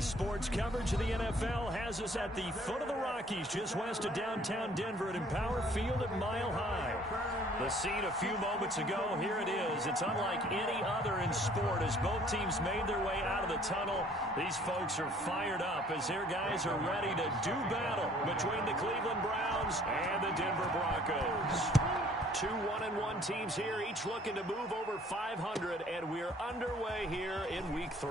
NBC Sports coverage of the NFL has us at the foot of the Rockies, just west of downtown Denver at Empower Field at Mile High. The scene a few moments ago, here it is. It's unlike any other in sport as both teams made their way out of the tunnel. These folks are fired up as their guys are ready to do battle between the Cleveland Browns and the Denver Broncos. Two 1-1 teams here, each looking to move over 500, and we're underway here in Week 3.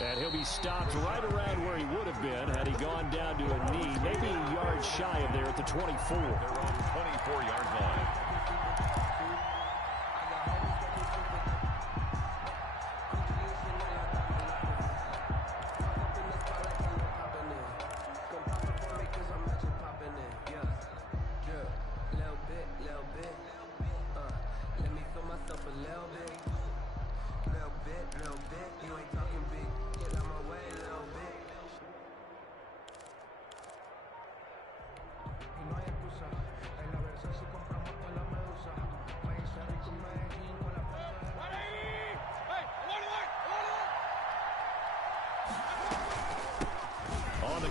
And he'll be stopped right around where he would have been had he gone down to a knee, maybe a yard shy of there at the 24. They're on the 24-yard line.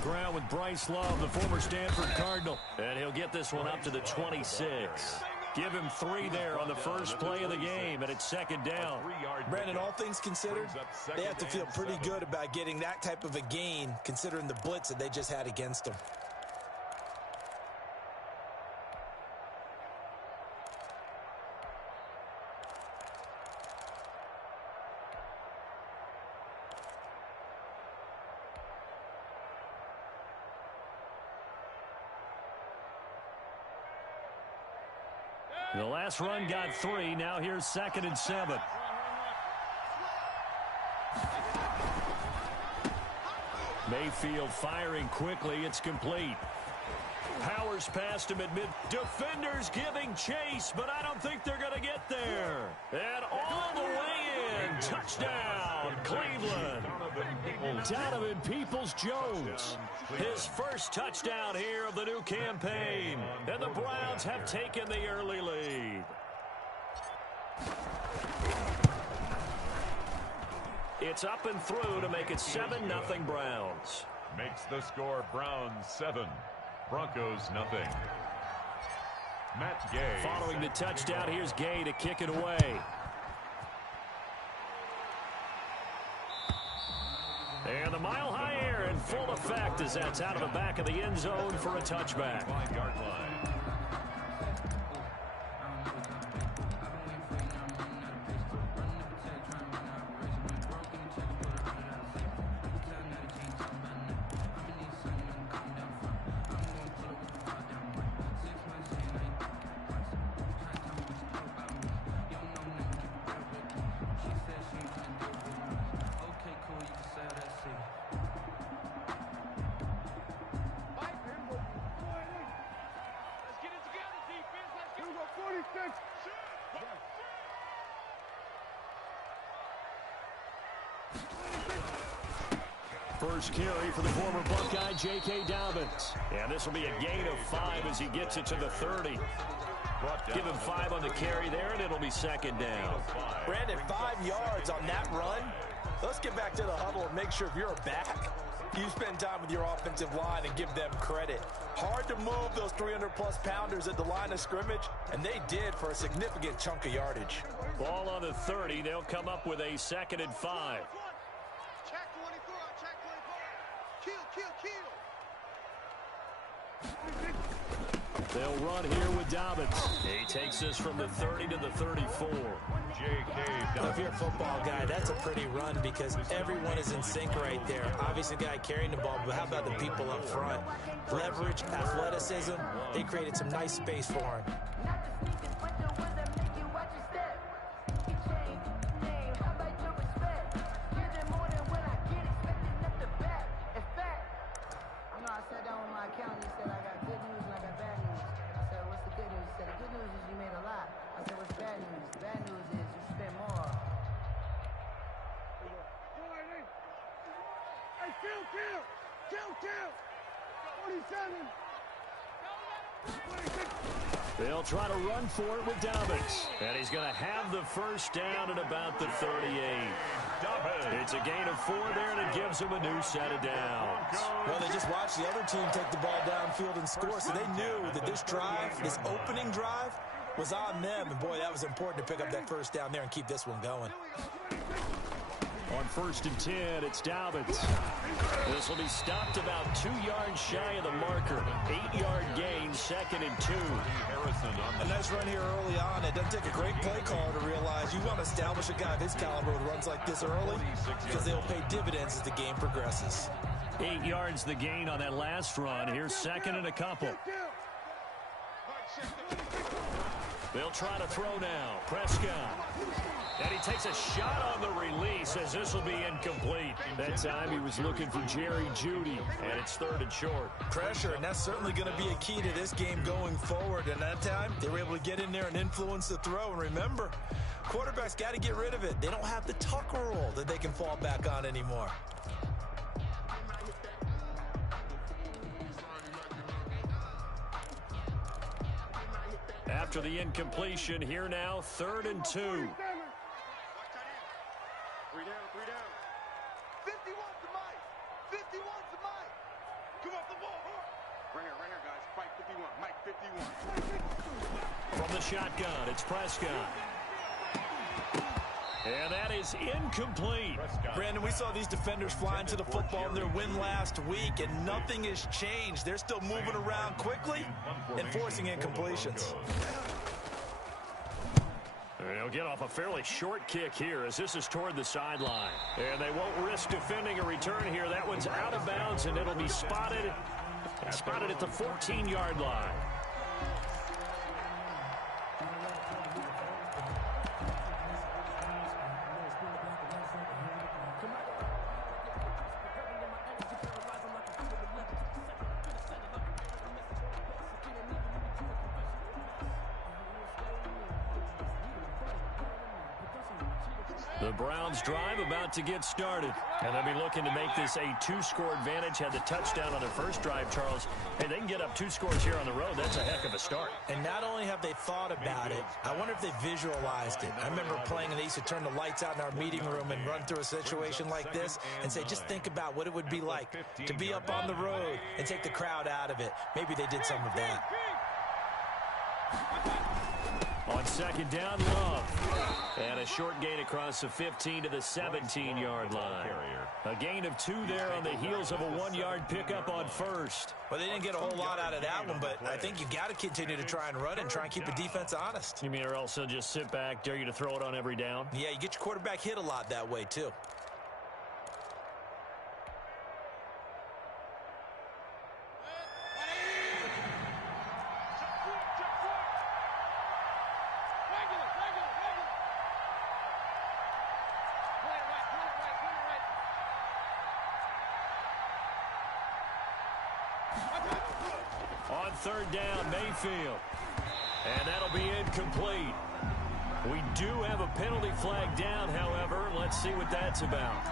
Ground with Bryce Love, the former Stanford Cardinal. And he'll get this one up to the 26. Give him 3 there on the first play of the game, and it's second down. Brandon, all things considered, they have to feel pretty good about getting that type of a gain, considering the blitz that they just had against them. The last run got 3. Now here's 2nd and 7. Mayfield firing quickly. It's complete. Powers past him at mid. Defenders giving chase, but I don't think they're going to get there. And all the way in. Touchdown, Cleveland. Donovan Peoples-Jones. His first touchdown here of the new campaign. And the Browns have taken the early lead. It's up and through to make it 7-0 Browns. Makes the score Browns 7, Broncos 0. Matt Gay. Following the touchdown, here's Gay to kick it away. And the Mile High air in full effect as that's out of the back of the end zone for a touchback. 5-yard line. First carry for the former Buckeye, J.K. Dobbins. And this will be a gain of 5 as he gets it to the 30. Give him 5 on the carry there, and it'll be second down. Brandon, 5 yards on that run. Let's get back to the huddle and make sure if you're a back, you spend time with your offensive line and give them credit. Hard to move those 300-plus pounders at the line of scrimmage, and they did for a significant chunk of yardage. Ball on the 30. They'll come up with a 2nd and 5. They'll run here with Dobbins. He takes this from the 30 to the 34. If you're a football guy, that's a pretty run because everyone is in sync right there. Obviously, the guy carrying the ball, but how about the people up front? Leverage, athleticism, they created some nice space for him. They'll try to run for it with Dobbins. And he's going to have the first down at about the 38. It's a gain of 4 there, and it gives them a new set of downs. Well, they just watched the other team take the ball downfield and score, so they knew that this drive, this opening drive, was on them. And, boy, that was important to pick up that first down there and keep this one going. On 1st and 10, it's Dobbins. This will be stopped about 2 yards shy of the marker. 8-yard gain, 2nd and 2. A nice run here early on. It doesn't take a great play caller to realize you want to establish a guy of his caliber who runs like this early because they'll pay dividends as the game progresses. 8 yards the gain on that last run. Here's 2nd and a couple. They'll try to throw now. Prescott. And he takes a shot on the release as this will be incomplete. That time he was looking for Jerry Jeudy, and it's 3rd and short. Pressure, and that's certainly going to be a key to this game going forward. And that time, they were able to get in there and influence the throw. And remember, quarterbacks got to get rid of it. They don't have the Tucker rule that they can fall back on anymore. After the incompletion, here now, 3rd and 2. 3 down. 3 down. 51's the mic. 51's the mic. Come off the ball. Right here, guys. Fight 51. Mike 51. From the shotgun, it's Prescott. And that is incomplete. Brandon, we saw these defenders flying to the football in their win last week, and nothing has changed. They're still moving around quickly and forcing incompletions. They'll get off a fairly short kick here as this is toward the sideline. And they won't risk defending a return here. That one's out of bounds, and it'll be spotted at the 14-yard line. The Browns drive about to get started. And they'll be looking to make this a 2-score advantage. Had the touchdown on their first drive, Charles. Hey, they can get up 2 scores here on the road. That's a heck of a start. And not only have they thought about it, I wonder if they visualized it. I remember playing and they used to turn the lights out in our meeting room and run through a situation like this and say, just think about what it would be like to be up on the road and take the crowd out of it. Maybe they did some of that. On 2nd down, Love. And a short gain across the 15 to the 17-yard line. A gain of 2 there on the heels of a 1-yard pickup on 1st. Well, they didn't get a whole lot out of that one, but I think you've got to continue to try and run and try and keep the defense honest. You mean or else they'll just sit back, dare you to throw it on every down? Yeah, you get your quarterback hit a lot that way, too. On 3rd down, Mayfield. And that'll be incomplete. We do have a penalty flag down, however. Let's see what that's about.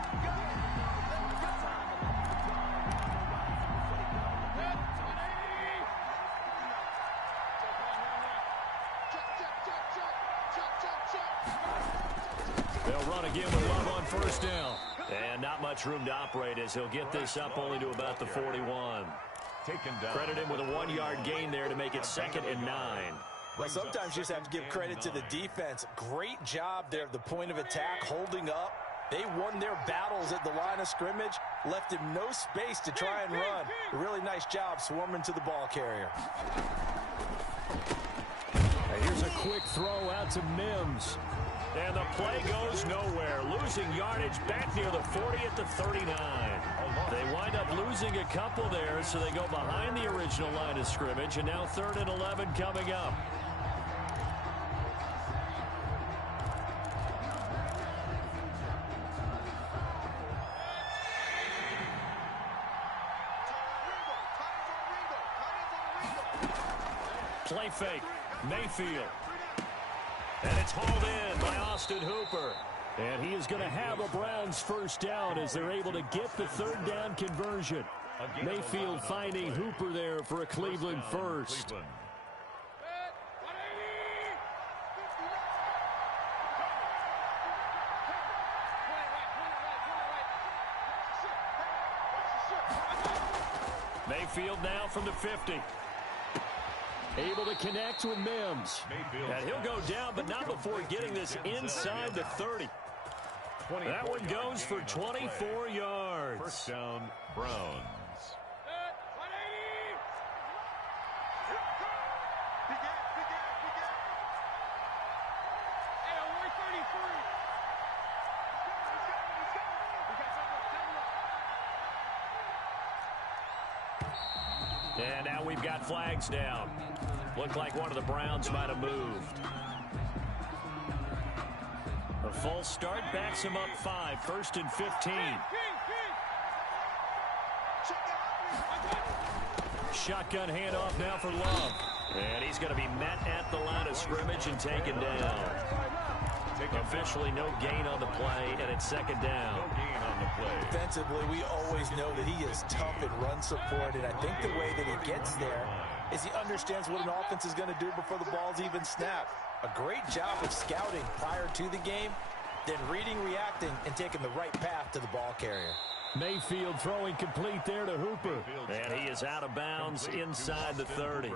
They'll run again with Love on 1st down. And not much room to operate as he'll get this up only to about the 41. Credit him with a 1-yard gain there to make it 2nd and 9. Well, sometimes you just have to give credit to the defense. Great job there at the point of attack, holding up. They won their battles at the line of scrimmage, left him no space to try and run. A really nice job swarming to the ball carrier. Here's a quick throw out to Mims. And the play goes nowhere. Losing yardage back near the 40 at the 39. They wind up losing a couple there, so they go behind the original line of scrimmage, and now 3rd and 11 coming up. Play fake. Mayfield. And it's hauled in by Austin Hooper. And he is going to have a Browns first down as they're able to get the 3rd down conversion. Mayfield finding Hooper there for a Cleveland first. Mayfield now from the 50. Able to connect with Mims. And he'll go down, but not before getting this inside the 30. That one goes for 24 yards. First down, Browns. And now we've got flags down. Looked like one of the Browns might have moved. A false start backs him up 5, 1st and 15. Shotgun handoff now for Love. And he's going to be met at the line of scrimmage and taken down. Officially no gain on the play, and it's second down. No gain on the play. Defensively, we always know that he is tough in run support, and I think the way that he gets there is he understands what an offense is going to do before the ball's even snapped. A great job of scouting prior to the game, then reading, reacting, and taking the right path to the ball carrier. Mayfield throwing complete there to Hooper. And he is out of bounds inside the 30.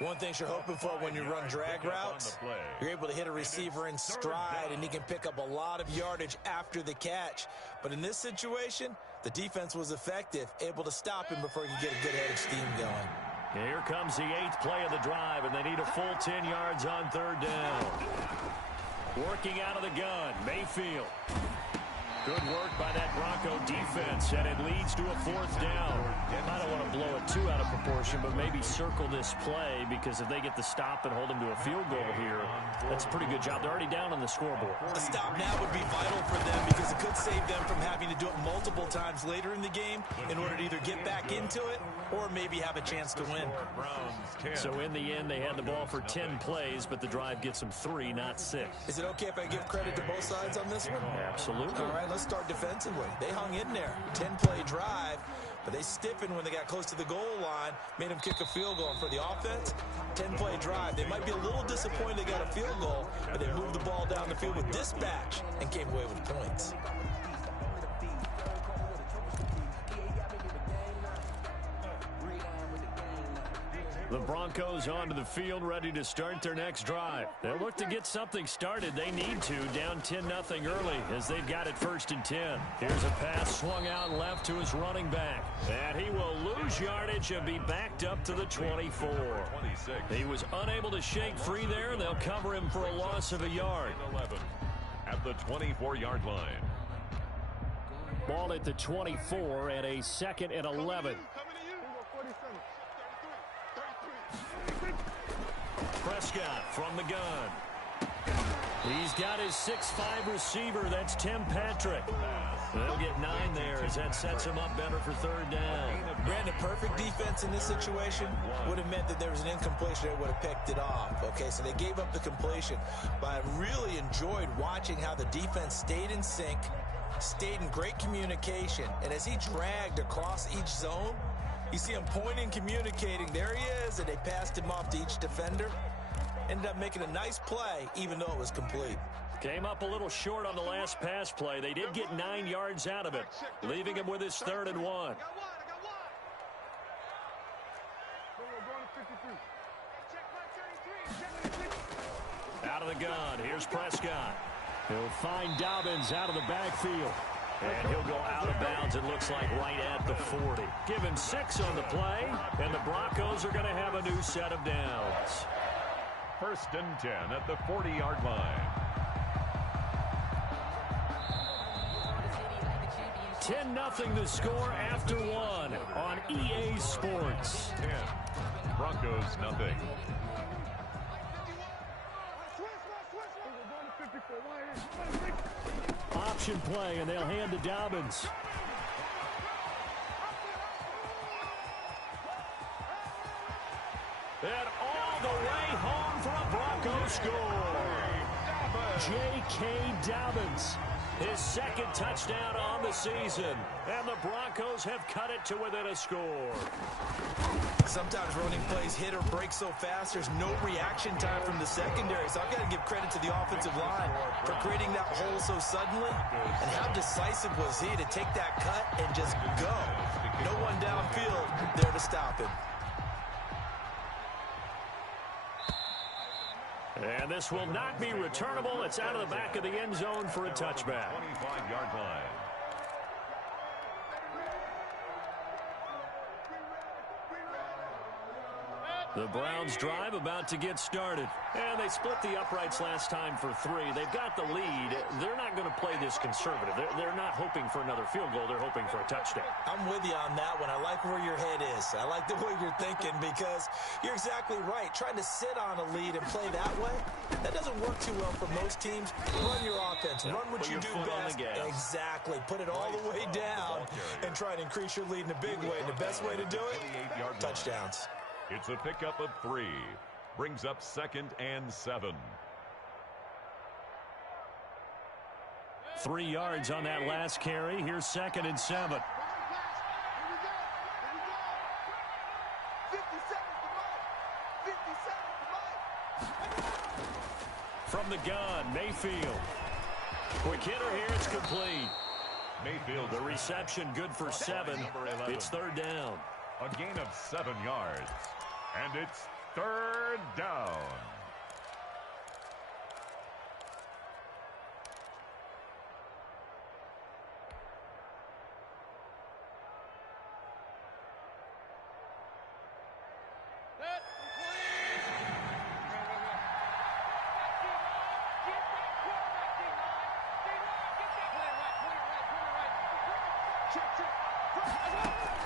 One thing you're hoping for when you run drag routes, you're able to hit a receiver in stride, and he can pick up a lot of yardage after the catch. But in this situation, the defense was effective, able to stop him before he could get a good head of steam going. Here comes the 8th play of the drive, and they need a full 10 yards on 3rd down. Working out of the gun, Mayfield. Good work by that Bronco defense, and it leads to a 4th down. I don't want to blow it too out of proportion, but maybe circle this play, because if they get the stop and hold them to a field goal here, that's a pretty good job. They're already down on the scoreboard. A stop now would be vital for them, because it could save them from having to do it multiple times later in the game in order to either get back into it or maybe have a chance to win. So in the end, they had the ball for 10 plays, but the drive gets them 3, not 6. Is it okay if I give credit to both sides on this one? Absolutely. All right, let's start defensively. They hung in there. 10-play drive, but they stiffened when they got close to the goal line, made them kick a field goal. And for the offense, 10-play drive. They might be a little disappointed they got a field goal, but they moved the ball down the field with dispatch and came away with points. The Broncos onto the field, ready to start their next drive. They'll look to get something started. They need to, down 10-0 early, as they've got it 1st and 10. Here's a pass swung out left to his running back. And he will lose yardage and be backed up to the 24. 26. He was unable to shake free there. They'll cover him for a loss of a yard. 11 at the 24-yard line. Ball at the 24 and a 2nd and 11. Prescott from the gun. He's got his 6'5" receiver. That's Tim Patrick. They'll get 9 there as that sets him up better for 3rd down. Granted, perfect defense in this situation would have meant that there was an incompletion that would have picked it off. Okay, so they gave up the completion. But I really enjoyed watching how the defense stayed in sync, stayed in great communication. And as he dragged across each zone, you see him pointing, communicating. There he is, and they passed him off to each defender. Ended up making a nice play, even though it was complete. Came up a little short on the last pass play. They did get 9 yards out of it, leaving him with his 3rd and 1. Out of the gun, here's Prescott. He'll find Dobbins out of the backfield. And he'll go out of bounds, it looks like, right at the 40. Give him 6 on the play, and the Broncos are going to have a new set of downs. 1st and 10 at the 40-yard line. 10-0 the score after 1 on EA Sports. 10. Broncos nothing. Option play, and they'll hand to Dobbins. And all the way home for a Broncos score. J.K. Dobbins, his 2nd touchdown on the season. And the Broncos have cut it to within a score. Sometimes running plays hit or break so fast, there's no reaction time from the secondary. So I've got to give credit to the offensive line for creating that hole so suddenly. And how decisive was he to take that cut and just go. No one downfield there to stop him. And this will not be returnable. It's out of the back of the end zone for a touchback. 25-yard line. The Browns drive about to get started. And they split the uprights last time for 3. They've got the lead. They're not going to play this conservative. They're not hoping for another field goal. They're hoping for a touchdown. I'm with you on that one. I like where your head is. I like the way you're thinking because you're exactly right. Trying to sit on a lead and play that way, that doesn't work too well for most teams. Run your offense. Run what you do best. Exactly. Put it all the way down and try to increase your lead in a big way. And the best way to do it, touchdowns. It's a pickup of 3. Brings up 2nd and 7. 3 yards on that last carry. Here's 2nd and 7. From the gun, Mayfield. Quick hitter here, it's complete. Mayfield. The reception good for 7. It's 3rd down. A gain of 7 yards. And it's 3rd down.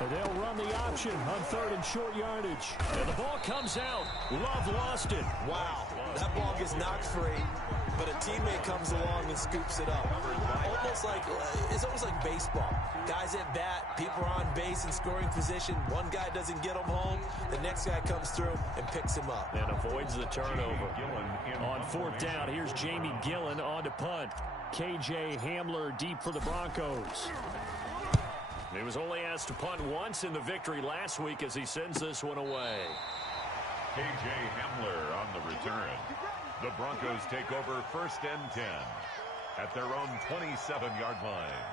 They'll run the option on 3rd and short yardage. And the ball comes out. Love lost it. Wow, that ball gets knocked free, but a teammate comes along and scoops it up. It's almost like baseball. Guys at bat, people are on base in scoring position. One guy doesn't get him home. The next guy comes through and picks him up. And avoids the turnover. On 4th down, here's Jamie Gillen on to punt. KJ Hamler deep for the Broncos. He was only asked to punt once in the victory last week as he sends this one away. KJ Hamler on the return. The Broncos take over 1st and 10 at their own 27-yard line.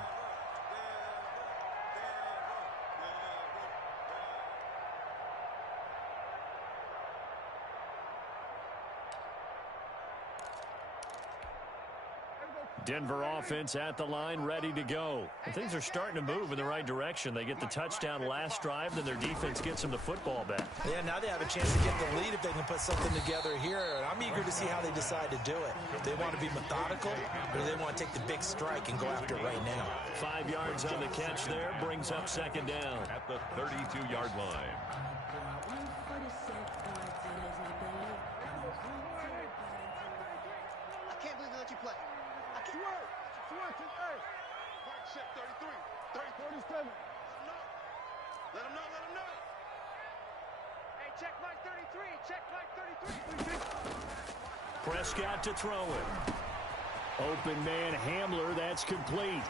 Denver offense at the line, ready to go. And things are starting to move in the right direction. They get the touchdown last drive, then their defense gets them the football back. Yeah, now they have a chance to get the lead if they can put something together here. And I'm eager to see how they decide to do it. Do they want to be methodical, or do they want to take the big strike and go after it right now? 5 yards on the catch there, brings up 2nd down. At the 32-yard line. I can't believe they let you play. Park check 33. 37. Let him know. Hey, check Mike 33. Check Mike 33. Prescott to throw it. Open man Hamler, that's complete.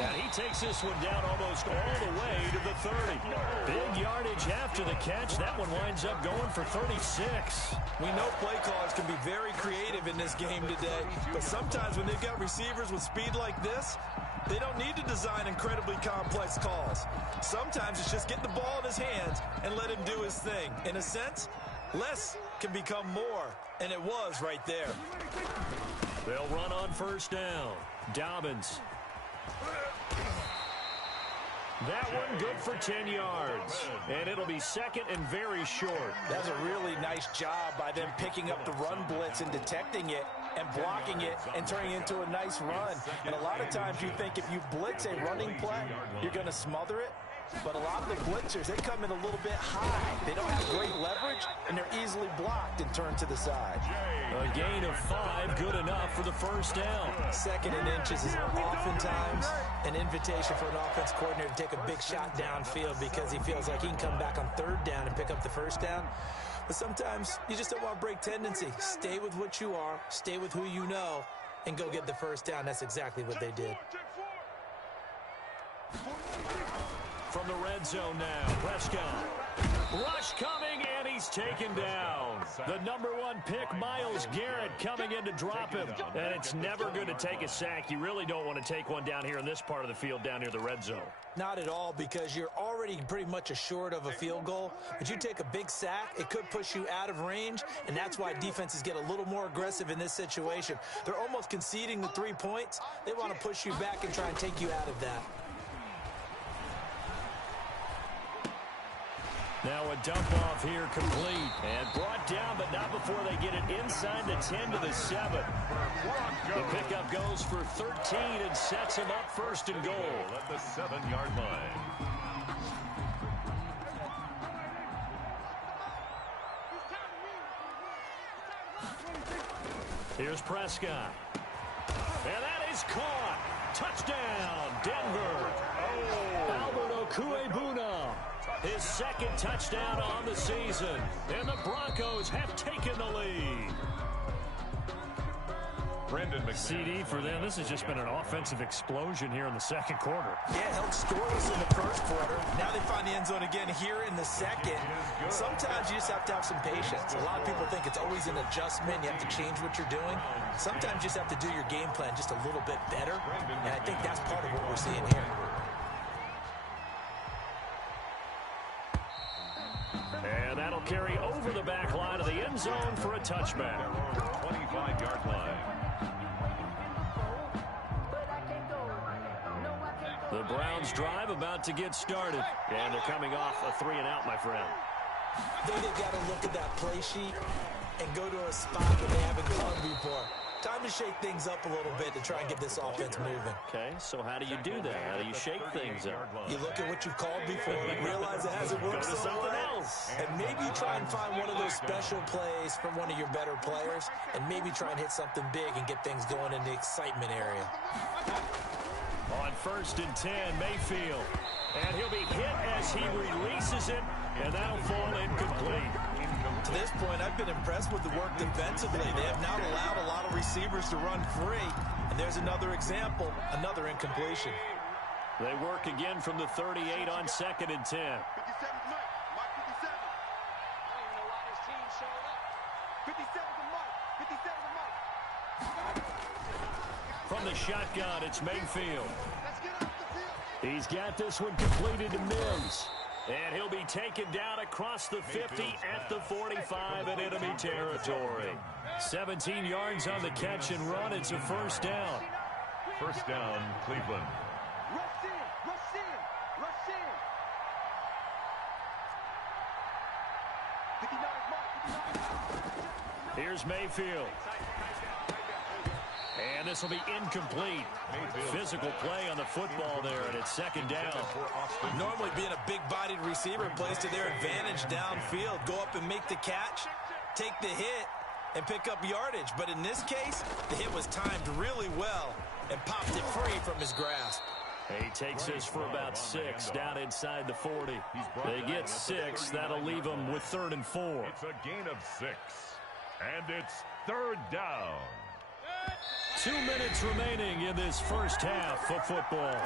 And he takes this one down almost all the way to the 30. Big yardage after the catch. That one winds up going for 36. We know play callers can be very creative in this game today, but sometimes when they've got receivers with speed like this, they don't need to design incredibly complex calls. Sometimes it's just get the ball in his hands and let him do his thing. In a sense, less can become more, and it was right there. They'll run on 1st down. Dobbins. That one good for 10 yards. And it'll be 2nd and very short. That's a really nice job by them picking up the run blitz and detecting it and blocking it and turning it into a nice run. And a lot of times you think if you blitz a running play, you're going to smother it. But a lot of the blitzers, they come in a little bit high. They don't have great leverage, and they're easily blocked and turned to the side. A gain of 5, good enough for the 1st down. 2nd and inches is oftentimes an invitation for an offense coordinator to take a big shot downfield because he feels like he can come back on 3rd down and pick up the 1st down. But sometimes you just don't want to break tendency. Stay with what you are, stay with who you know, and go get the 1st down. That's exactly what they did. From the red zone now, Prescott. Rush coming, and he's is taken down. The #1 pick, Myles Garrett, coming in to drop him. And it's never going to take a sack. You really don't want to take one down here in this part of the field, down near the red zone. Not at all, because you're already pretty much assured of a field goal. But you take a big sack, it could push you out of range, and that's why defenses get a little more aggressive in this situation. They're almost conceding the 3 points. They want to push you back and try and take you out of that. Now a dump off here complete. And brought down, but not before they get it inside the 10 to the 7. The pickup goes for 13 and sets him up 1st and goal. At the 7-yard line. Here's Prescott. And that is caught. Touchdown, Denver. Albert Okwuegbunam. His 2nd touchdown on the season. And the Broncos have taken the lead. Brandon McManus. CD for them. This has just been an offensive explosion here in the 2nd quarter. Yeah, held scoreless in the 1st quarter. Now they find the end zone again here in the 2nd. Sometimes you just have to have some patience. A lot of people think it's always an adjustment. You have to change what you're doing. Sometimes you just have to do your game plan just a little bit better. And I think that's part of what we're seeing here. And that'll carry over the back line of the end zone for a touchback. 25-yard line. The Browns drive about to get started. And they're coming off a 3-and-out, my friend. I think they've got to look at that play sheet and go to a spot that they haven't gone before. Time to shake things up a little bit to try and get this offense moving. Okay, so how do you do that? How do you shake things up? You look at what you've called before, realize it hasn't worked Go to so something well, else. and maybe try and find one of those special plays from one of your better players, and maybe try and hit something big and get things going in the excitement area. On 1st and 10, Mayfield. And he'll be hit as he releases it, and that'll fall incomplete. To this point, I've been impressed with the work defensively. They have not allowed a lot of receivers to run free. And there's another example, another incompletion. They work again from the 38 on 2nd and 10. 57 to Mike. Mike 57. I don't even know why this team showed up. 57 to Mike. 57 to Mike. From the shotgun, it's Mayfield. Let's get off the field. He's got this one completed to Mims. And he'll be taken down across the 50 at the 45 in enemy territory. 17 yards on the catch and run. It's a 1st down. 1st down, Cleveland. Rush in. Rush in. Rush in. 59 Mike. 59. Here's Mayfield. And this will be incomplete. Physical play on the football there, and it's 2nd down. Normally being a big-bodied receiver plays to their advantage downfield. Go up and make the catch, take the hit, and pick up yardage. But in this case, the hit was timed really well and popped it free from his grasp. He takes this for about 6 down inside the 40. They get 6. That'll leave them with 3rd and 4. It's a gain of 6. And it's 3rd down. 2 minutes remaining in this 1st half of football.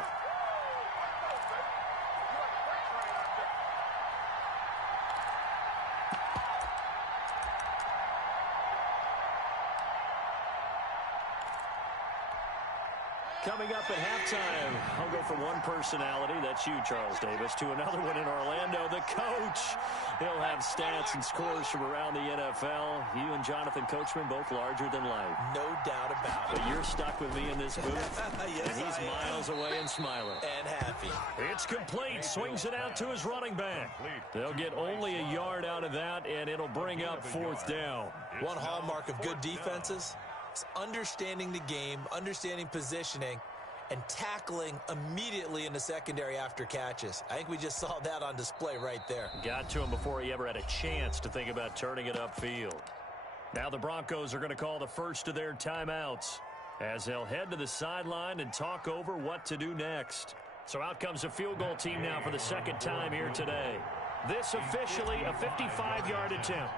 Coming up at halftime, I'll go from one personality, that's you, Charles Davis, to another one in Orlando, the coach. He'll have stats and scores from around the NFL. You and Jonathan Coachman, both larger than life. No doubt about it. But you're stuck with me in this booth, Yes, and he's I am. miles away and smiling. And happy. It's complete. Swings it out to his running back. They'll get only a yard out of that, and it'll bring up 4th down. One hallmark of good defenses is understanding the game, understanding positioning, and tackling immediately in the secondary after catches. I think we just saw that on display right there. Got to him before he ever had a chance to think about turning it upfield. Now the Broncos are going to call the first of their timeouts as they'll head to the sideline and talk over what to do next. So out comes a field goal team now for the 2nd time here today. This officially a 55-yard attempt.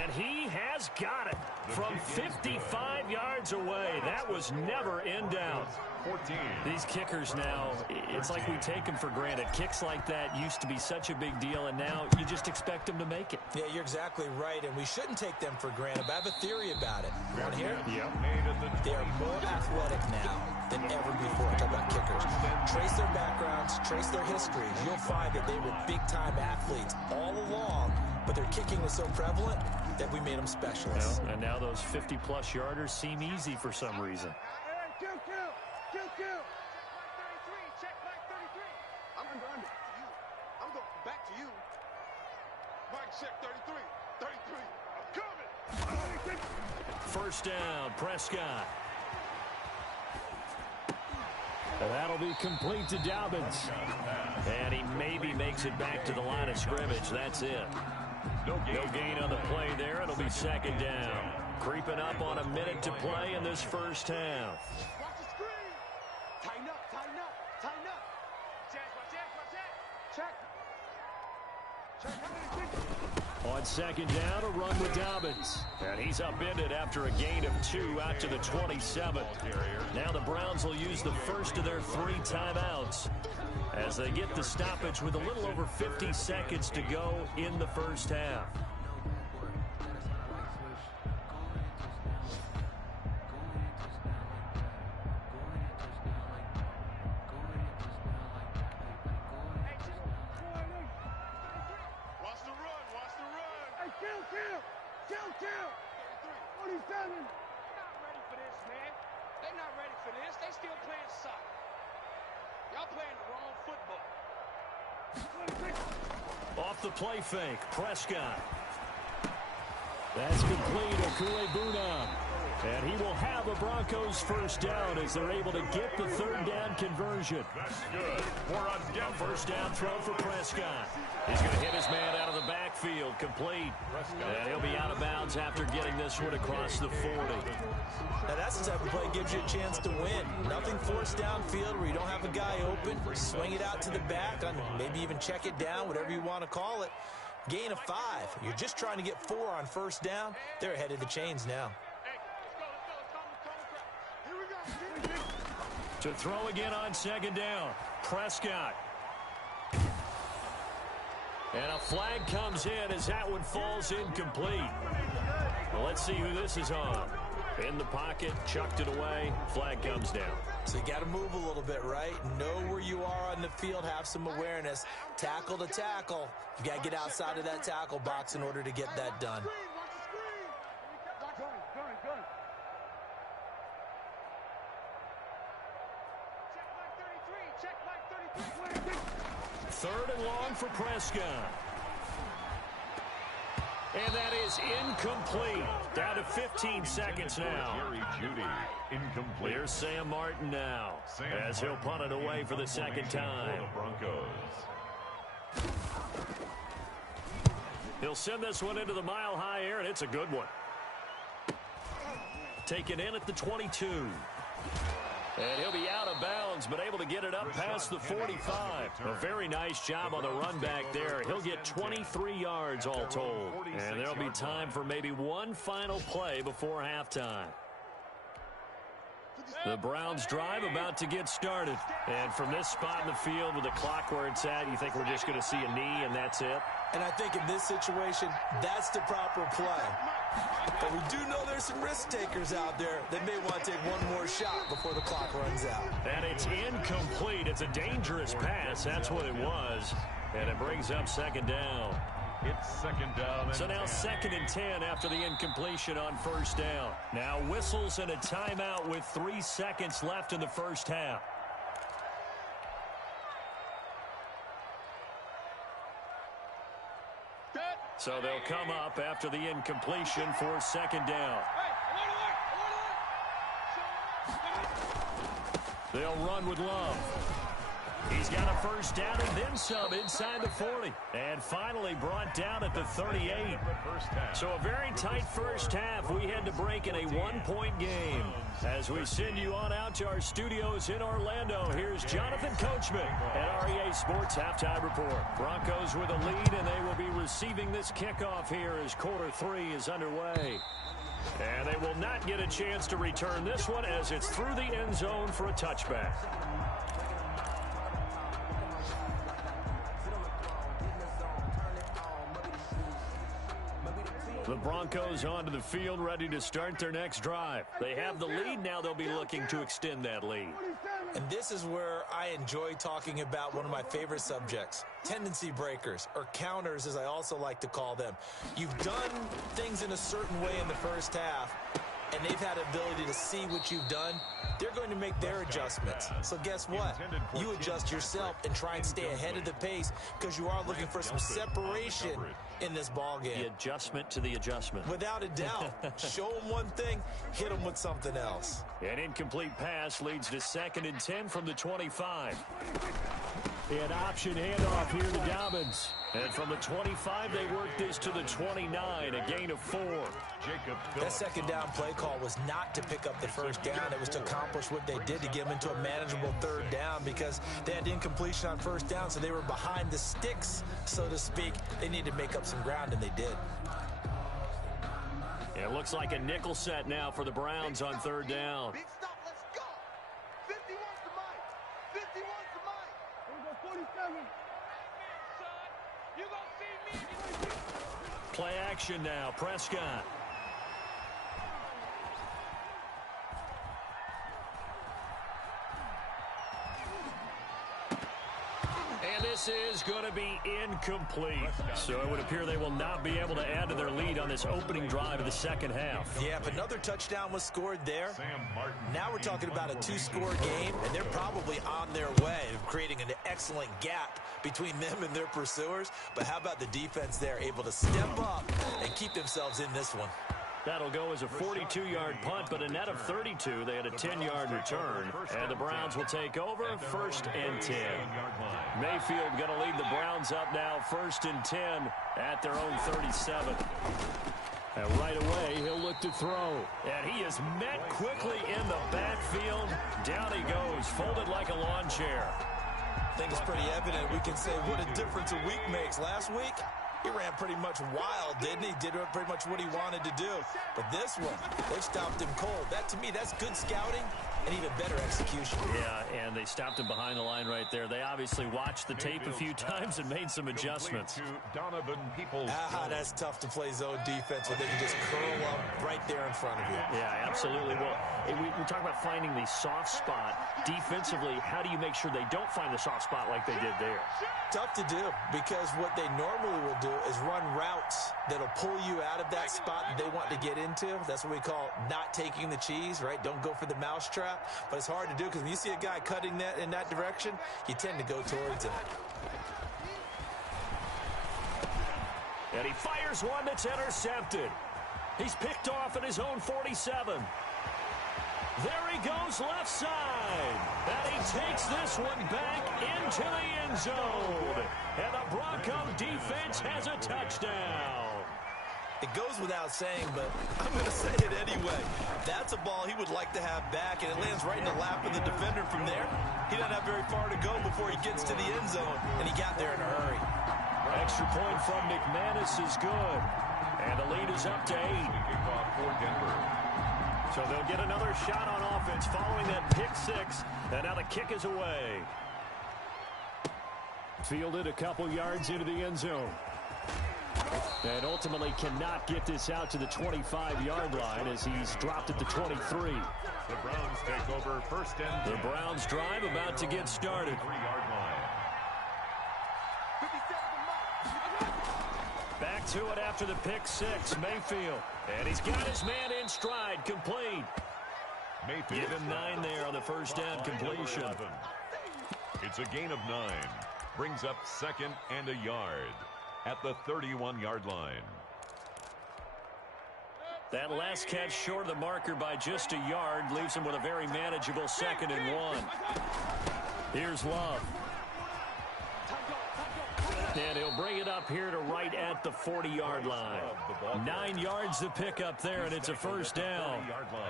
And he has got it. From 55 yards away, that was never in doubt. 14. These kickers now, it's like we take them for granted. Kicks like that used to be such a big deal, and now you just expect them to make it. Yeah, you're exactly right, and we shouldn't take them for granted, but I have a theory about it. Want to hear it? Yep. They are more athletic now than ever before. Talk about kickers. Trace their backgrounds, trace their histories. You'll find that they were big-time athletes all along, but their kicking was so prevalent that we made them specialists. Well, and now those 50-plus yarders seem easy for some reason. Check Mike 33. I'm under. I'm going back to you. Mike, check 33. 33. I'm coming. First down, Prescott. And that'll be complete to Dobbins. And he maybe makes it back to the line of scrimmage. That's it. No gain on the play there. It'll be second down. Creeping up on a minute to play in this first half. Watch the screen. Tighten up. Check. On second down, a run with Dobbins. And he's upended after a gain of 2 out to the 27. Now the Browns will use the first of their 3 timeouts as they get the stoppage with a little over 50 seconds to go in the first half. Kill. 47. They're not ready for this, man. They're not ready for this. They still playing soccer. Y'all playing the wrong football. Off the play fake, Prescott. That's complete, Okuegbunam. And he will have a Broncos first down as they're able to get the third down conversion. That's good. First down throw for Prescott. He's going to hit his man out of the backfield, complete. And he'll be out of bounds after getting this one across the 40. Now that's the type of play that gives you a chance to win. Nothing forced downfield where you don't have a guy open. Swing it out to the back, maybe even check it down, whatever you want to call it. Gain of 5. You're just trying to get 4 on first down. They're ahead of the chains now. To throw again on second down, Prescott. And a flag comes in as that one falls incomplete. Well, let's see who this is on. In the pocket, chucked it away, flag comes down. So you got to move a little bit, right? Know where you are on the field, have some awareness. Tackle to tackle. You got to get outside of that tackle box in order to get that done. Third and long for Prescott. And that is incomplete. Down to 15 seconds now. Jerry Jeudy, incomplete. Here's Sam Martin now, as he'll punt it away for the second time. The Broncos. He'll send this one into the mile-high air, and it's a good one. Taken in at the 22. And he'll be out of bounds, but able to get it up past the 45. A very nice job on the run back there. He'll get 23 yards all told. And there'll be time for maybe one final play before halftime. The Browns drive about to get started. And from this spot in the field with the clock where it's at, you think we're just going to see a knee and that's it? And I think in this situation, that's the proper play. But we do know there's some risk takers out there that may want to take one more shot before the clock runs out. And it's incomplete. It's a dangerous pass. That's what it was. And it brings up second down. It's second down. So now 2nd and 10 after the incompletion on first down. Now whistles and a timeout with 3 seconds left in the first half. So they'll come up after the incompletion for second down. They'll run with Love. He's He's got a first down and then some inside the 40. And finally brought down at the 38. So a very tight first half. We had to break in a one-point game. As we send you on out to our studios in Orlando, here's Jonathan Coachman at REA Sports Halftime Report. Broncos with a lead, and they will be receiving this kickoff here as quarter 3 is underway. And they will not get a chance to return this one as it's through the end zone for a touchback. The Broncos onto the field, ready to start their next drive. They have the lead. Now they'll be looking to extend that lead. And this is where I enjoy talking about one of my favorite subjects, tendency breakers, or counters as I also like to call them. You've done things in a certain way in the first half, and they've had the ability to see what you've done. They're going to make their adjustments. So guess what? You adjust yourself and try and stay ahead of the pace because you are looking for some separation in this ball game. The adjustment to the adjustment. Without a doubt. Show them one thing, hit them with something else. An incomplete pass leads to 2nd and 10 from the 25. An option handoff here to Dobbins. And from the 25, they work this to the 29, a gain of 4. That second down play call was not to pick up the first down. It was to accomplish what they did to get them into a manageable third down because they had incompletion on first down, so they were behind the sticks, so to speak. They needed to make up some ground, and they did. It looks like a nickel set now for the Browns on third down. Big stop, let's go. 51's the mic. 51's the mic. Here we go, 47. You gonna see me. Play action now, Prescott. And this is going to be incomplete. So it would appear they will not be able to add to their lead on this opening drive of the second half. Yeah, if another touchdown was scored there, now we're talking about a 2-score game, and they're probably on their way of creating an excellent gap between them and their pursuers. But how about the defense there, able to step up and keep themselves in this one? That'll go as a 42-yard punt, but a net of 32. They had a 10-yard return, and the Browns will take over 1st and 10. Mayfield going to lead the Browns up now 1st and 10 at their own 37. And right away, he'll look to throw. And he is met quickly in the backfield. Down he goes, folded like a lawn chair. I think it's pretty evident. We can say what a difference a week makes. Last week, he ran pretty much wild, didn't he? Did pretty much what he wanted to do. But this one, they stopped him cold. That, to me, that's good scouting and even better execution. Yeah, and they stopped him behind the line right there. They obviously watched the tape a few times and made some adjustments. That's tough to play zone defense where they can just curl up right there in front of you. Yeah, absolutely. Well, we talk about finding the soft spot. Defensively, how do you make sure they don't find the soft spot like they did there? Tough to do because what they normally will do is run routes that'll pull you out of that spot that they want to get into. That's what we call not taking the cheese, right? Don't go for the mousetrap. But it's hard to do because when you see a guy cutting that in that direction, you tend to go towards him. And he fires one that's intercepted. He's picked off at his own 47. There he goes left side. And he takes this one back into the end zone. And the Bronco defense has a touchdown. It goes without saying, but I'm going to say it anyway. That's a ball he would like to have back, and it lands right in the lap of the defender from there. He doesn't have very far to go before he gets to the end zone, and he got there in a hurry. Extra point from McManus is good. And the lead is up to 8. So they'll get another shot on offense following that pick 6. And now the kick is away. Fielded a couple yards into the end zone. And ultimately cannot get this out to the 25-yard line as he's dropped at the 23. The Browns take over 1st and 10. The Browns drive about to get started. 3-yard line. Back to it after the pick 6, Mayfield. And he's got his man in stride, complete. Mayfield. Give him 9 there on the first down completion. It's a gain of 9. Brings up 2nd and a yard at the 31-yard line. That last catch short of the marker by just a yard leaves him with a very manageable 2nd and 1. Here's Love. And he'll bring it up here to right at the 40-yard line. 9 yards to pick up there, and it's a first down.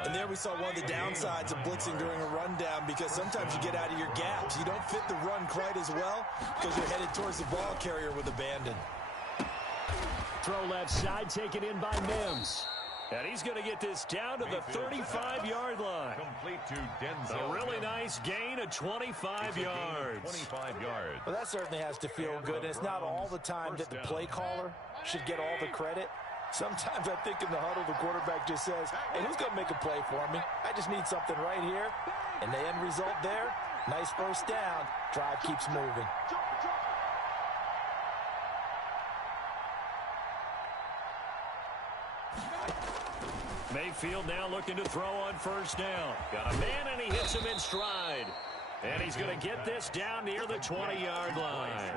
And there we saw one of the downsides of blitzing during a rundown, because sometimes you get out of your gaps. You don't fit the run quite as well because you're headed towards the ball carrier with abandon. Throw left side, taken in by Mims. And he's going to get this down to the 35-yard line. Complete to Denzel. A really nice gain of 25 yards. 25 yards. Well, that certainly has to feel good. And it's not all the time that the play caller should get all the credit. Sometimes I think in the huddle, the quarterback just says, hey, who's going to make a play for me? I just need something right here. And the end result there, nice first down. Drive keeps moving. Mayfield now looking to throw on first down. Got a man, and he hits him in stride. And he's going to get this down near the 20-yard line.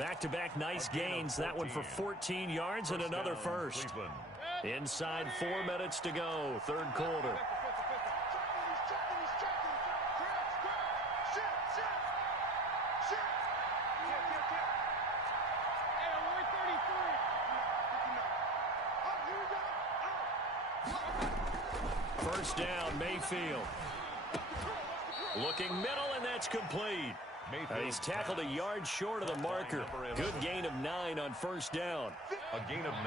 Back-to-back nice gains. That one for 14 yards and another first. Inside 4 minutes to go, third quarter. First down, Mayfield. Looking middle, and that's complete. He's tackled a yard short of the marker. Good gain of 9 on first down. A gain of 9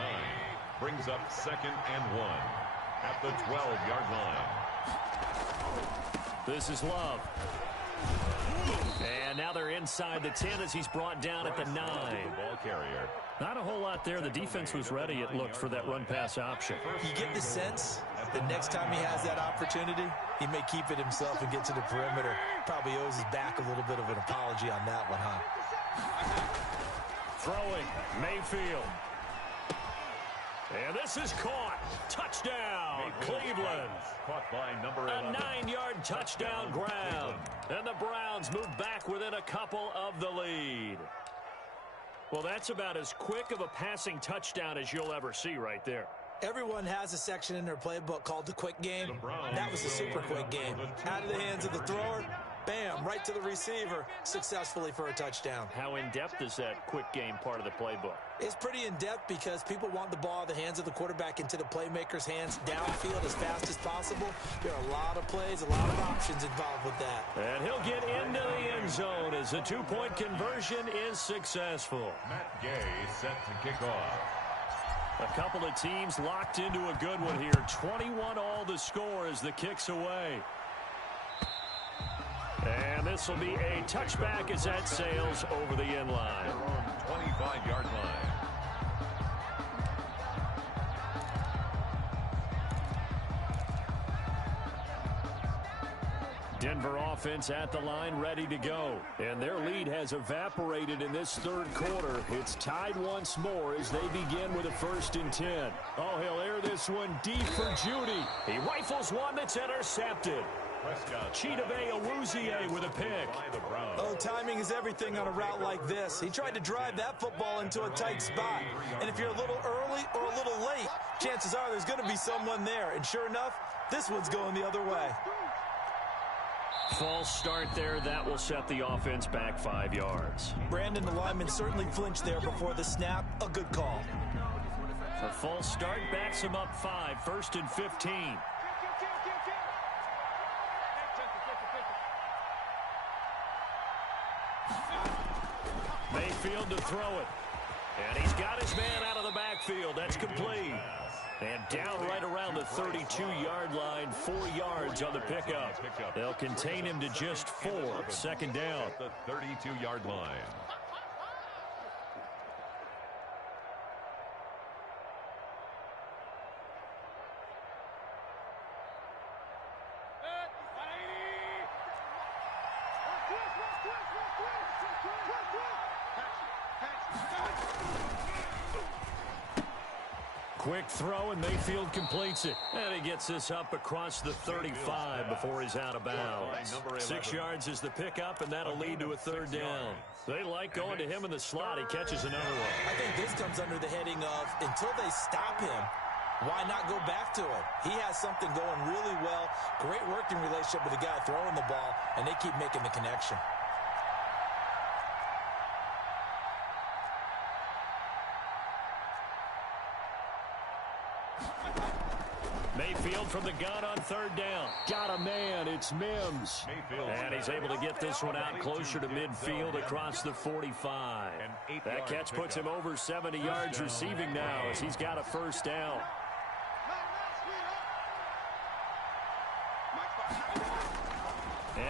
brings up 2nd and 1 at the 12-yard line. This is Love. And now they're inside the 10 as he's brought down at the 9. Ball carrier. Not a whole lot there. The defense was ready, it looked, for that run-pass option. You get the sense that next time he has that opportunity, he may keep it himself and get to the perimeter. Probably owes his back a little bit of an apology on that one, huh? Throwing, Mayfield. And this is caught. Touchdown, Cleveland. Caught by number 11. A 9-yard touchdown grab. And the Browns move back within a couple of the lead. Well, that's about as quick of a passing touchdown as you'll ever see right there. Everyone has a section in their playbook called the quick game. That was a super quick game. Out of the hands of the thrower, bam, right to the receiver, successfully for a touchdown. How in-depth is that quick game part of the playbook? It's pretty in-depth because people want the ball in the hands of the quarterback into the playmaker's hands downfield as fast as possible. There are a lot of plays, a lot of options involved with that. And he'll get into the end zone as the 2-point conversion is successful. Matt Gay set to kick off. A couple of teams locked into a good one here. 21 all to score as the kick's away. And this will be a touchback as that sails over the end line. 25-yard line. Denver offense at the line, ready to go. And their lead has evaporated in this third quarter. It's tied once more as they begin with a 1st and 10. Oh, he'll air this one deep for Judy. He rifles one that's intercepted. Chidobe Awuzie with a pick. Oh, timing is everything on a route like this. He tried to drive that football into a tight spot. And if you're a little early or a little late, chances are there's going to be someone there. And sure enough, this one's going the other way. False start there. That will set the offense back 5 yards. Brandon, the lineman, certainly flinched there before the snap. A good call. A false start backs him up 5. 1st and 15. Mayfield to throw it. And he's got his man out of the backfield. That's complete. And down right around the 32-yard line, 4 yards on the pickup. They'll contain him to just 4. 2nd down. The 32-yard line. Quick throw, and Mayfield completes it. And he gets this up across the 35 before he's out of bounds. 6 yards is the pickup, and that'll lead to a 3rd down. They like going to him in the slot. He catches another one. I think this comes under the heading of, until they stop him, why not go back to it? He has something going really well. Great working relationship with the guy throwing the ball, and they keep making the connection. Mayfield from the gun on third down. Got a man. It's Mims. And he's able to get this one out closer to midfield across the 45. That catch puts him over 70 yards receiving now as he's got a first down.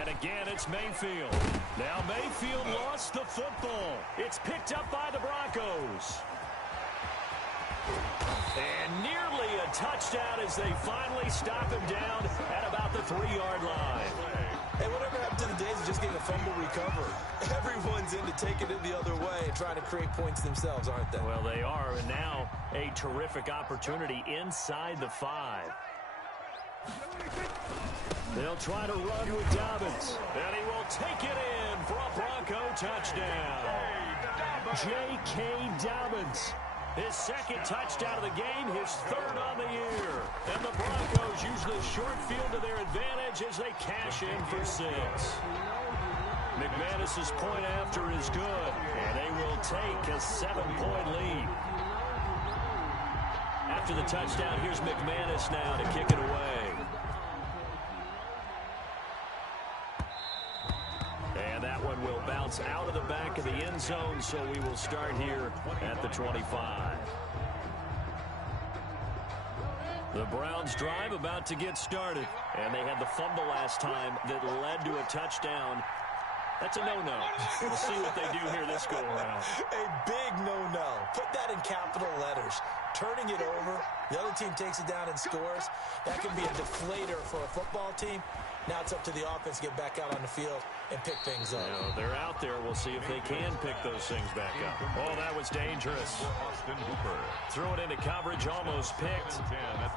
And again, it's Mayfield. Now Mayfield lost the football. It's picked up by the Broncos. And nearly a touchdown as they finally stop him down at about the 3-yard line. Hey, whatever happened to the days of just getting a fumble recovery? Everyone's into taking it the other way and trying to create points themselves, aren't they? Well, they are, and now a terrific opportunity inside the 5. They'll try to run with Dobbins, and he will take it in for a Bronco touchdown. J.K. Dobbins. His second touchdown of the game, his third on the year. And the Broncos use the short field to their advantage as they cash in for 6. McManus's point after is good, and they will take a 7-point lead. After the touchdown, here's McManus now to kick it away. And that one will bounce out of the back of the end zone, so we will start here at the 25. The Browns drive about to get started, and they had the fumble last time that led to a touchdown. That's a no-no. We'll see what they do here this go-around. A big no-no. Put that in capital letters. Turning it over, the other team takes it down and scores. That can be a deflator for a football team. Now it's up to the offense to get back out on the field and pick things up. You know, they're out there. We'll see if they can pick those things back up. Oh, that was dangerous. Austin Hooper. Threw it into coverage, almost picked.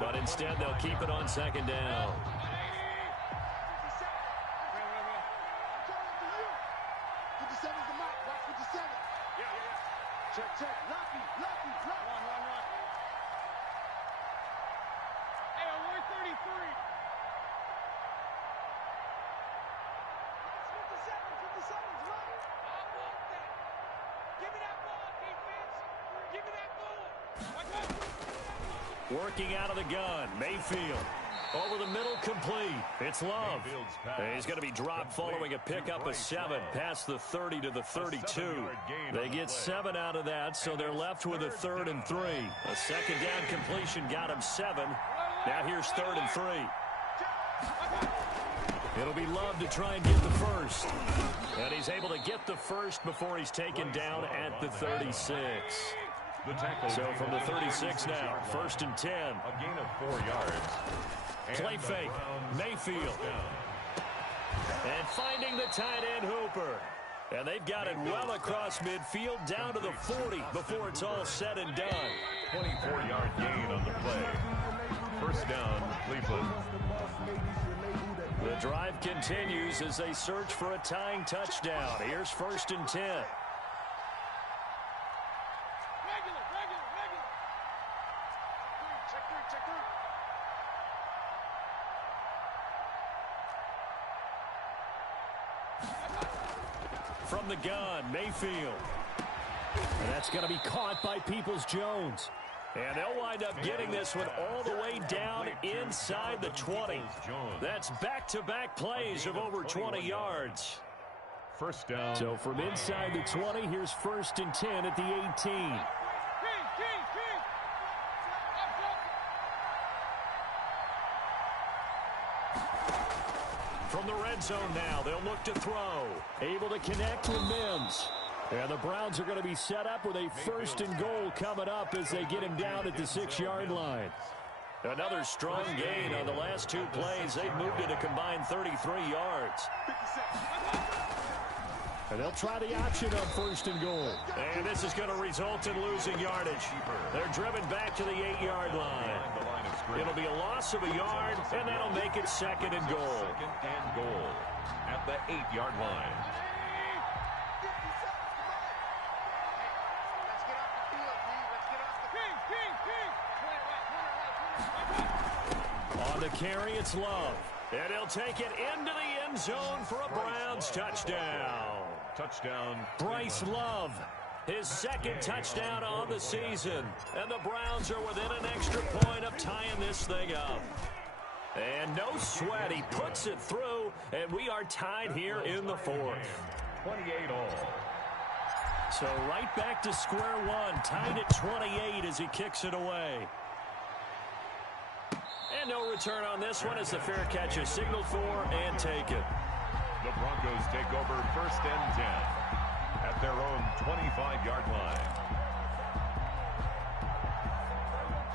But instead, they'll keep it on second down. Check. Lucky. Run. Hey, we're 33. 57's right. I want that. Give me that ball, defense. Give me that ball. Working out of the gun, Mayfield. Over the middle, complete. It's Love. He's going to be dropped following a pickup of 7 past the 30 to the 32. They get 7 out of that, so they're left with a 3rd and 3. A second down completion got him 7. Now here's 3rd and 3. It'll be Love to try and get the first. And he's able to get the first before he's taken down at the 36. So from the 36 now, 1st and 10. A gain of 4 yards. Play fake, Mayfield. And finding the tight end, Hooper. And they've got it well across midfield, down to the 40 before it's all said and done. 24-yard gain on the play. First down, Cleveland. The drive continues as they search for a tying touchdown. Here's 1st and 10. From the gun, Mayfield. And that's going to be caught by Peoples-Jones. And they'll wind up getting this one all the way down inside the 20. That's back-to-back plays of over 20 yards. First down. So from inside the 20, here's 1st and 10 at the 18. From the red zone now, they'll look to throw. Able to connect with Mims. And the Browns are going to be set up with a 1st and goal coming up as they get him down at the 6-yard line. Another strong gain on the last 2 plays. They've moved it a combined 33 yards. And they'll try the option on 1st and goal. And this is going to result in losing yardage. They're driven back to the 8-yard line. It'll be a loss of a yard, and that'll make it 2nd and goal. 2nd and goal at the 8-yard line. On the carry, it's Love. And he'll take it into the end zone for a Browns touchdown. Touchdown. Bryce Love. His second touchdown on the season. And the Browns are within an extra point of tying this thing up. And no sweat. He puts it through, and we are tied here in the fourth. 28 all. So right back to square one, tied at 28 as he kicks it away. And no return on this one as the fair catch is signaled for and taken. The Broncos take over 1st and 10 at their own 25-yard line.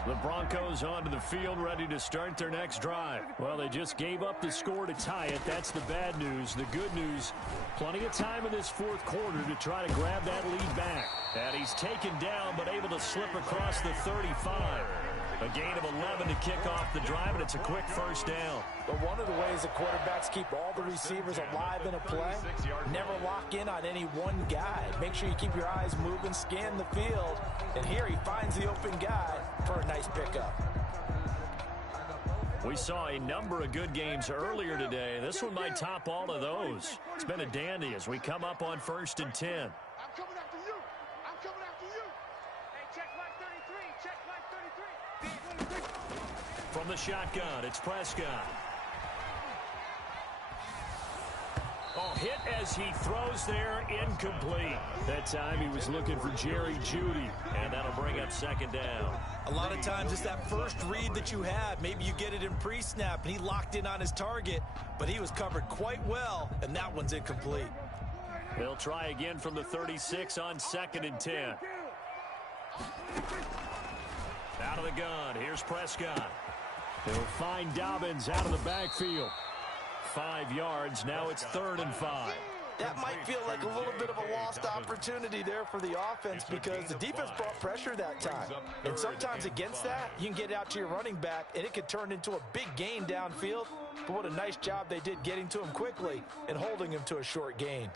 The Broncos onto the field, ready to start their next drive. Well, they just gave up the score to tie it. That's the bad news. The good news, plenty of time in this fourth quarter to try to grab that lead back. And he's taken down, but able to slip across the 35. A gain of 11 to kick off the drive, and it's a quick first down. But one of the ways the quarterbacks keep all the receivers alive in a play, never lock in on any one guy. Make sure you keep your eyes moving, scan the field, and here he finds the open guy for a nice pickup. We saw a number of good games earlier today. This one might top all of those. It's been a dandy as we come up on 1st and 10. I'm coming after you. I'm coming after you. Hey, check line 33. Check line 33. From the shotgun, it's Prescott. Oh, hit as he throws there, incomplete. That time he was looking for Jerry Jeudy, and that'll bring up 2nd down. A lot of times it's that first read that you have. Maybe you get it in pre-snap, and he locked in on his target, but he was covered quite well, and that one's incomplete. They'll try again from the 36 on 2nd and 10. Out of the gun, here's Prescott. They'll find Dobbins out of the backfield. 5 yards, now it's 3rd and 5. That might feel like a little bit of a lost opportunity there for the offense because the defense brought pressure that time. And sometimes against that, you can get out to your running back, and it could turn into a big gain downfield. But what a nice job they did getting to him quickly and holding him to a short gain.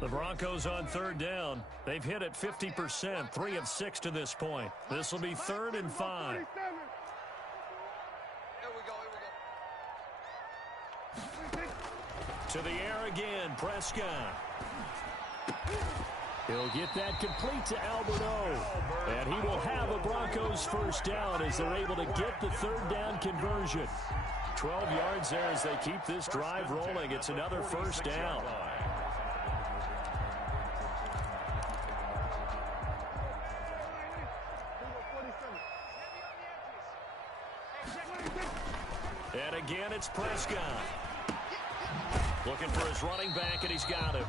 The Broncos on 3rd down. They've hit it 50%, 3 of 6 to this point. This will be 3rd and 5. Here we go. To the air again, Prescott. He'll get that complete to Albert O. And he will have a Broncos 1st down as they're able to get the 3rd down conversion. 12 yards there as they keep this drive rolling. It's another 1st down. And again, it's Prescott. Looking for his running back, and he's got him.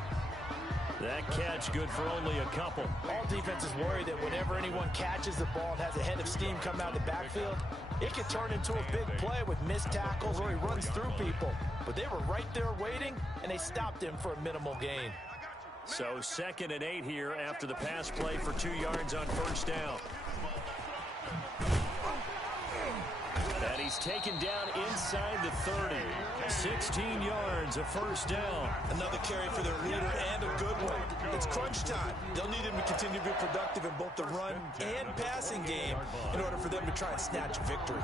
That catch good for only a couple. All defenses worry that whenever anyone catches the ball and has a head of steam come out of the backfield, it could turn into a big play with missed tackles or he runs through people. But they were right there waiting, and they stopped him for a minimal gain. So 2nd and 8 here after the pass play for 2 yards on 1st down. And he's taken down inside the 30. 16 yards, a 1st down. Another carry for their leader and a good one. It's crunch time. They'll need him to continue to be productive in both the run and passing game in order for them to try and snatch a victory.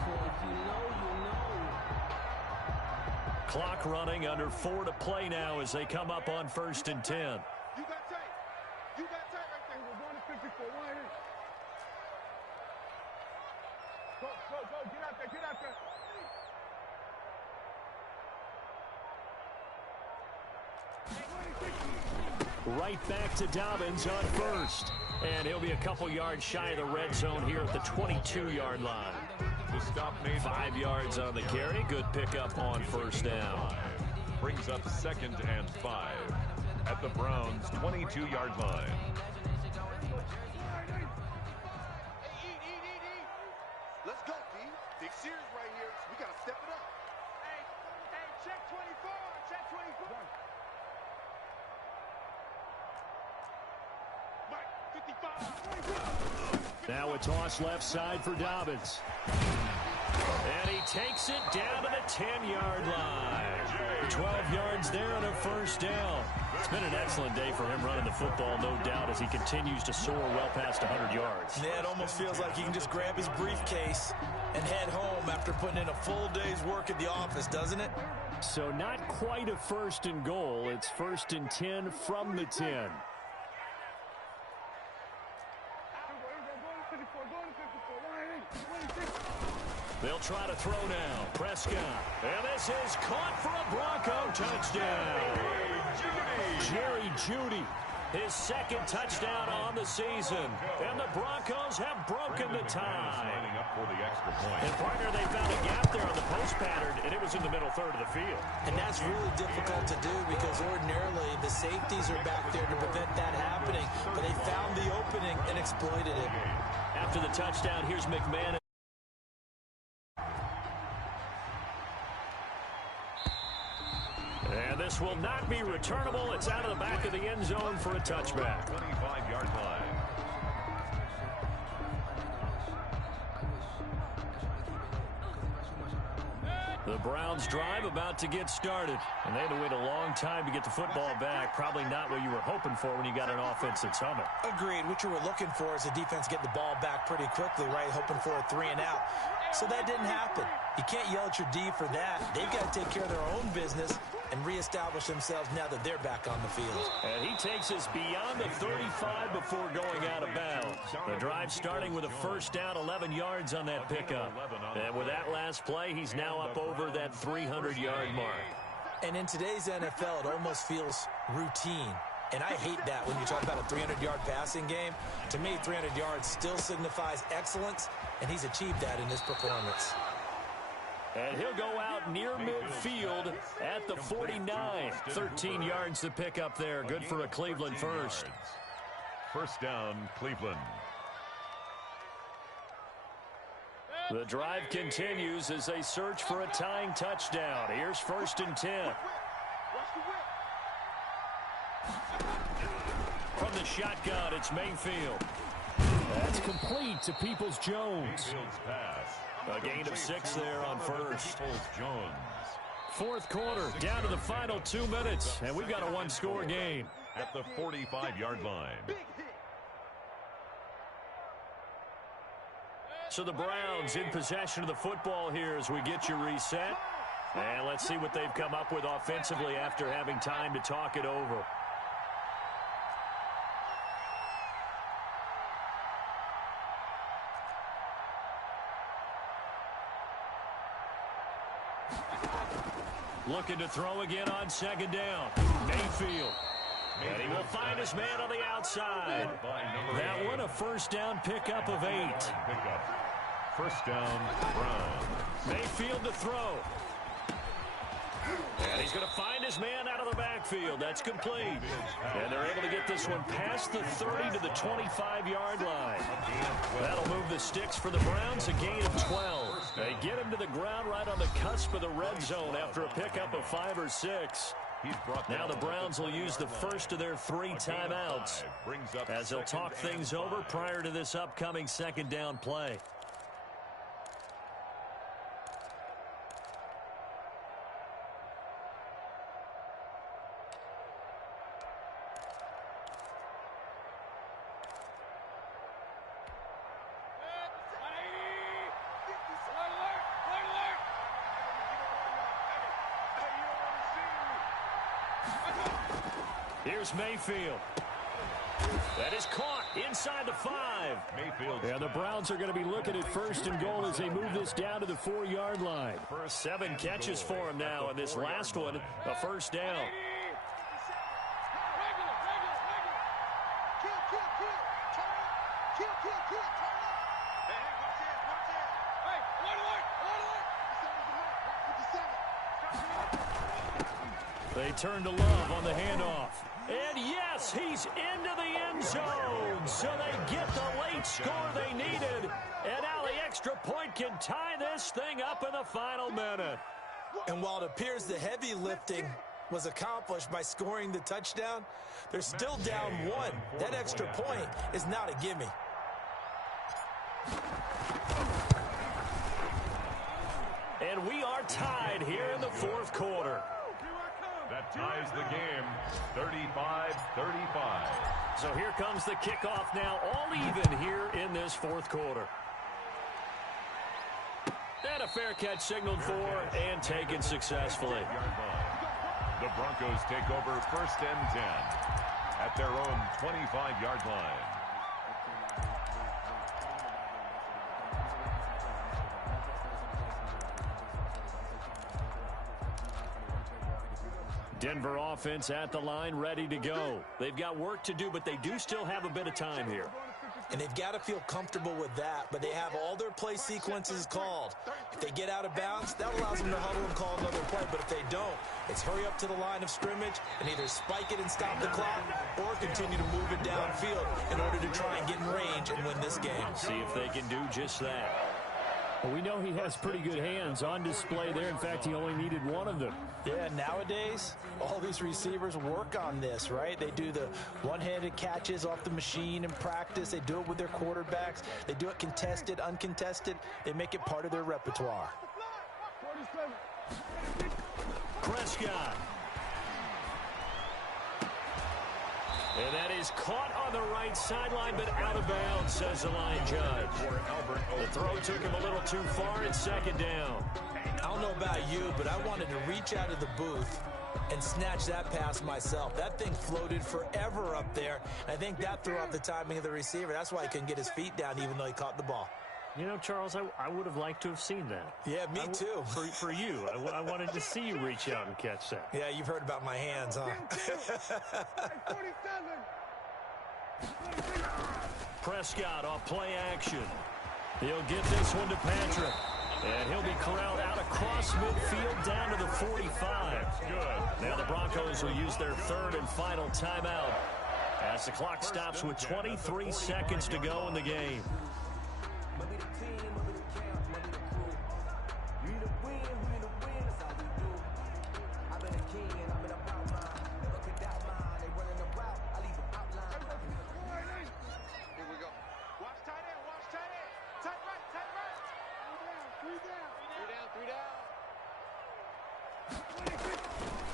Clock running, under 4 to play now as they come up on 1st and 10. You got tight. You got tight right there. We're going to 54. Right here. Go. Get out there. Right back to Dobbins on 1st. And he'll be a couple yards shy of the red zone here at the 22-yard line. The stop made 5 yards on the carry. Good pickup on 1st down. brings up 2nd and 5 at the Browns' 22-yard line. Let's go, D. Big series right here. We got to step it up. Hey, check 24. Check 24. Mike, 55. Now a toss left side for Dobbins. And he takes it down to the 10-yard line. 12 yards there and a first down. It's been an excellent day for him running the football, no doubt, as he continues to soar well past 100 yards. Yeah, it almost feels like he can just grab his briefcase and head home after putting in a full day's work at the office, doesn't it? So not quite a first and goal. It's 1st and 10 from the 10. They'll try to throw now. Prescott. And this is caught for a Bronco touchdown. Jerry Jeudy. His second touchdown on the season. And the Broncos have broken the tie. And partner, they found a gap there on the post pattern, and it was in the middle third of the field. And that's really difficult to do because ordinarily the safeties are back there to prevent that happening. But they found the opening and exploited it. After the touchdown, here's McMahon. And this will not be returnable. It's out of the back of the end zone for a touchback. 25-yard line. The Browns drive about to get started. And they had to wait a long time to get the football back. Probably not what you were hoping for when you got an offense that's humming. Agreed. What you were looking for is a defense getting the ball back pretty quickly, right? Hoping for a 3-and-out. So that didn't happen. You can't yell at your D for that. They've got to take care of their own business and reestablish themselves now that they're back on the field. And he takes us beyond the 35 before going out of bounds. The drive starting with a first down, 11 yards on that pickup. And with that last play, he's now up over that 300-yard mark. And in today's NFL, it almost feels routine. And I hate that when you talk about a 300-yard passing game. To me, 300 yards still signifies excellence, and he's achieved that in his performance. And he'll go out near midfield at the 49. 13 yards to pick up there. Good for a Cleveland first. First down, Cleveland. The drive continues as they search for a tying touchdown. Here's 1st and 10. From the shotgun, it's Mayfield. That's complete to Peoples-Jones. Mayfield's pass. A gain of 6 there on first. Peoples-Jones. Fourth quarter, down to the final 2 minutes, and we've got a one-score game. At the 45-yard line. So the Browns in possession of the football here as we get you reset. And let's see what they've come up with offensively after having time to talk it over. Looking to throw again on second down. Mayfield. And he will find his man on the outside. That one a first down pickup of 8. First down, Browns. Mayfield to throw. And he's going to find his man out of the backfield. That's complete. And they're able to get this one past the 30 to the 25-yard line. That'll move the sticks for the Browns, a gain of 12. They get him to the ground right on the cusp of the red zone after a pickup of 5 or 6. Now the Browns will use the first of their 3 timeouts as they'll talk things over prior to this upcoming second down play. Here's Mayfield. That is caught inside the 5. Mayfield. And the Browns are going to be looking at 1st and goal as they move this down to the 4-yard line. First 7 catches for him now, and this last one, a first down. They turn to Love on the handoff. And yes, he's into the end zone. So they get the late score they needed. And now the extra point can tie this thing up in the final minute. And while it appears the heavy lifting was accomplished by scoring the touchdown, they're still down 1. That extra point is not a gimme. 35-35. So here comes the kickoff now, all even here in this fourth quarter. And a fair catch signaled for and taken successfully. The Broncos take over first and 10 at their own 25-yard line. Denver offense at the line, ready to go. They've got work to do, but they do still have a bit of time here. And they've got to feel comfortable with that, but they have all their play sequences called. If they get out of bounds, that allows them to huddle and call another play, but if they don't, it's hurry up to the line of scrimmage and either spike it and stop the clock or continue to move it downfield in order to try and get in range and win this game. See if they can do just that. Well, we know he has pretty good hands on display there. In fact, he only needed one of them. Yeah, nowadays, all these receivers work on this, right? They do the one-handed catches off the machine in practice. They do it with their quarterbacks. They do it contested, uncontested. They make it part of their repertoire. Prescott. And that is caught on the right sideline, but out of bounds, says the line judge. The throw took him a little too far. It's second down. I don't know about you, but I wanted to reach out of the booth and snatch that pass myself. That thing floated forever up there. I think that threw off the timing of the receiver. That's why he couldn't get his feet down even though he caught the ball. You know, Charles, I would have liked to have seen that. Yeah, me too. For you. I wanted to see you reach out and catch that. Yeah, you've heard about my hands, huh? Prescott off play action. He'll get this one to Patrick. And he'll be corralled out across midfield down to the 45. Good. Now the Broncos will use their third and final timeout as the clock stops with 23 seconds to go in the game.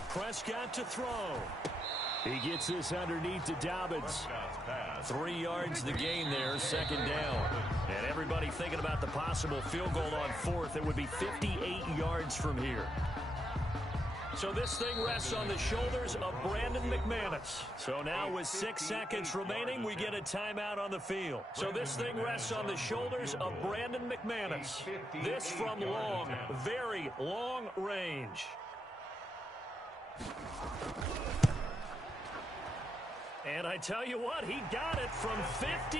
Prescott to throw. He gets this underneath to Dobbins. 3 yards the gain there, second down. And everybody thinking about the possible field goal on fourth. It would be 58 yards from here. So this thing rests on the shoulders of Brandon McManus. So now with 6 seconds remaining, we get a timeout on the field. So this thing rests on the shoulders of Brandon McManus. This from long, very long range. And I tell you what, he got it from 58.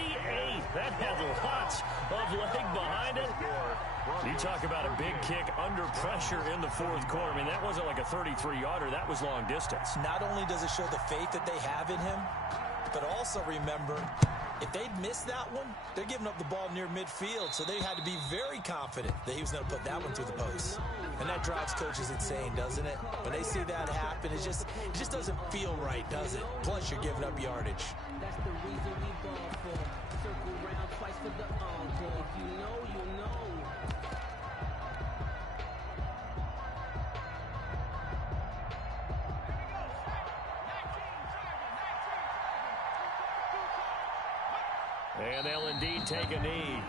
That had lots of leg behind it. You talk about a big kick under pressure in the fourth quarter. I mean, that wasn't like a 33-yarder. That was long distance. Not only does it show the faith that they have in him, but also remember, if they'd missed that one, they're giving up the ball near midfield, so they had to be very confident that he was going to put that one through the post. And that drives coaches insane, doesn't it? When they see that happen, it just doesn't feel right, does it? Plus, you're giving up yardage. That's the reason we ball for. Circle round twice for the encore. If you know, you know. And they'll indeed take a knee.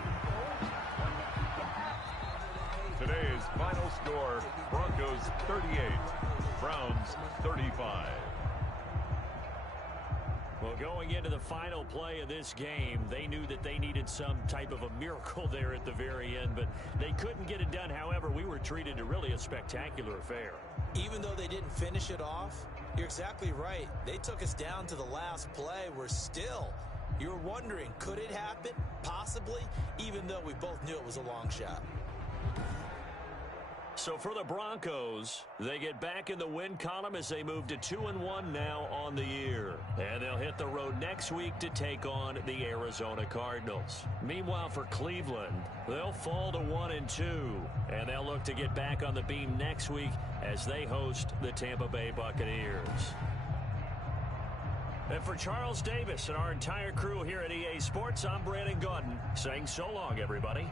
Today's final score, Broncos 38, Browns 35. Well, going into the final play of this game, they knew that they needed some type of a miracle there at the very end, but they couldn't get it done. However, we were treated to really a spectacular affair. Even though they didn't finish it off, you're exactly right. They took us down to the last play. We're still, you're wondering, could it happen? Possibly, even though we both knew it was a long shot. So for the Broncos, they get back in the win column as they move to 2-1 now on the year. And they'll hit the road next week to take on the Arizona Cardinals. Meanwhile, for Cleveland, they'll fall to 1-2. And they'll look to get back on the beam next week as they host the Tampa Bay Buccaneers. And for Charles Davis and our entire crew here at EA Sports, I'm Brandon Gaudin saying so long, everybody.